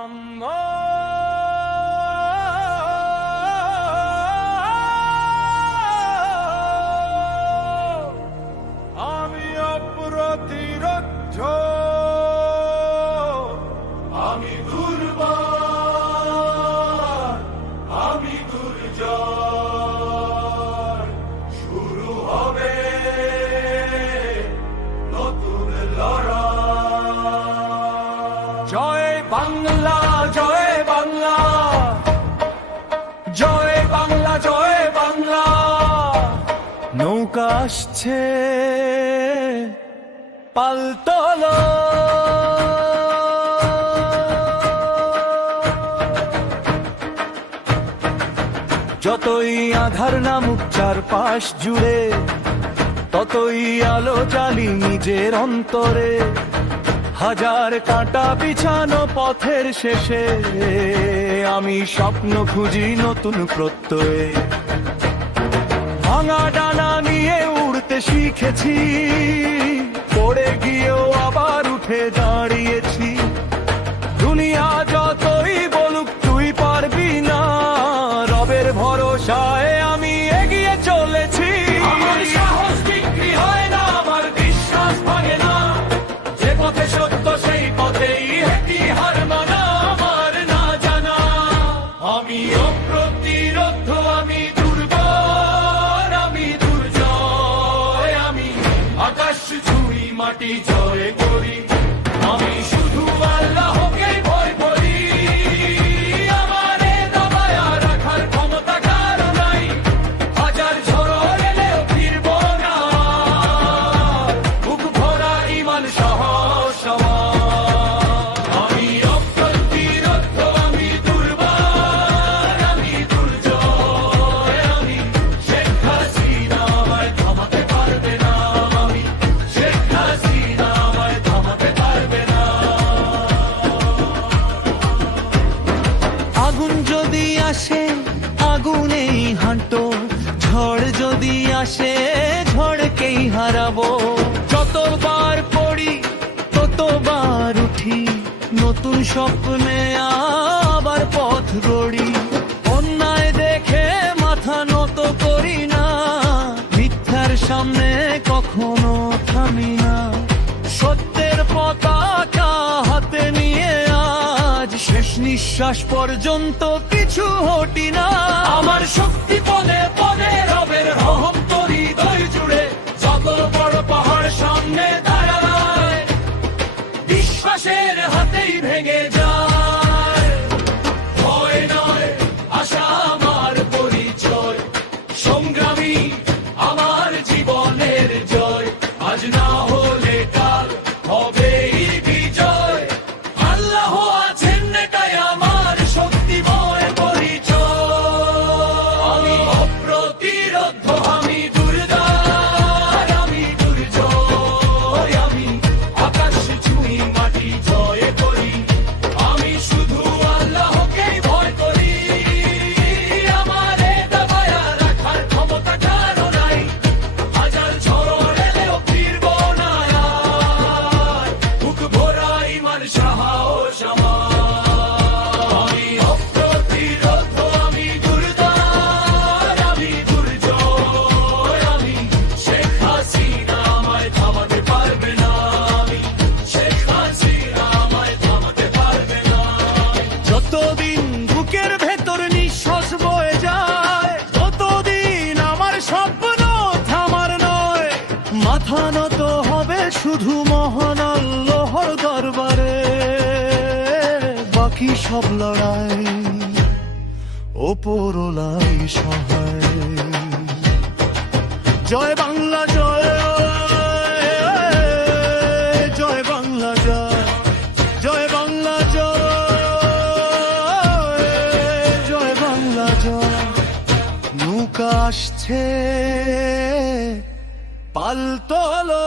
আম্মা আমি অপ্রতিরোধ্য, আমি দুর্বল, আমি দুর্জয়। শুরু হবে নতুন লড়াই। জয় বাংলা, জয় বাংলা, জয় বাংলা, জয় বাংলা। নৌকা আসছে পালতলো, যতই আধার নামুক চারপাশ জুড়ে, ততই আলো জ্বালি নিজের অন্তরে। হাজার কাঁটা বিছানো পথের শেষে আমি স্বপ্ন খুঁজি নতুন প্রত্যয়ে। ভাঙা ডানা নিয়ে উড়তে শিখেছি, পড়ে গিয়েও আবার উঠে দাঁড়িয়েছি। দুনিয়া যতই বলুক তুই পারবি না, রবের ভরসায় আমি এগিয়ে চলেছি। আমার সাহস বিক্রি হয় না, আমার বিশ্বাস ভাঙে না। যে পথে সত্য সেই পথেই হেঁটি হার মানা আমার না জানা। আমি অপ্রতিরোধ্য, আমি দুর্বল, আমি দুর্জয়। আমি আকাশ ছুঁই মাটি জয় করি, আমি শুধু আল্লাহকে ভয় করি। আমারে দাবায় রাখার ক্ষমতা কারো নাই, হাজার ঝড় এলেও ফিরব না। বুক ভরা ঈমান সাহস আমার। আমি অপ্রতিরোধ্য, আমি দুর্বল, আমি দুর্জয়। আমি শেখ হাসিনা, আমায় থামাতে পারবে না। আমি শেখ হাসিনা, আমায় থামাতে পারবে না। আগুন যদি আসে আগুনেই হাঁটো, ঝড় যদি আসে ঝড়কেই হারাবো। যতবার পড়ি ততবার উঠি, নতুন স্বপ্নে আবার পথ গড়ি। অন্যায় দেখে মাথা নত করি না, মিথ্যার সামনে কখনো থামি না। সত্যের পতাকা হাতে নিয়ে আজ শেষ নিঃশ্বাস পর্যন্ত পিছু হটি না। আমার শক্তি পদে পদে রবের রহম তো হৃদয় জুড়ে। যত বড় পাহাড় সামনে দাঁড়ায়, বিশ্বাসের হাতেই ভেঙে যায়। ভয় নয়, আশা আমার পরিচয়। সংগ্রামী আমার জীবনের জয়। আজ না হলে কাল হবেই বিজয়। আল্লাহ আছেন, এটাই আমার শক্তিময় পরিচয়। আমি অপ্রতিরোধ্য, আমি দুর্দার, আমি দুর্জয়। আমি আকাশ ছুঁই মাটি জয় করি, আমি শুধু আল্লাহকেই ভয় করি। আমারে দাবায় রাখার ক্ষমতা কারো নাই, হাজার ঝড় এলেও ফিরব না। বুক ভরা ঈমান সাহস আমার। আমি অপ্রতিরোধ্য, আমি দুর্দার, আমি দুর্জয়। আমি শেখ হাসিনা, আমায় থামাতে পারবে না। আমি শেখ হাসিনা, আমায় থামাতে পারবে না। যতদিন বুকের ভেতর নিঃশ্বাস বয়ে যায়, ততদিন আমার স্বপ্ন থামার নয়। মাথা নত হবে শুধু মহান আল্লাহর দরবারে। বাকি সব লড়াই ওপরলাই সহায়। জয় বাংলা, জয় জয় বাংলা, জয় জয় বাংলা, জয় জয় বাংলা, জয়। নৌকা আসছে পালতলো।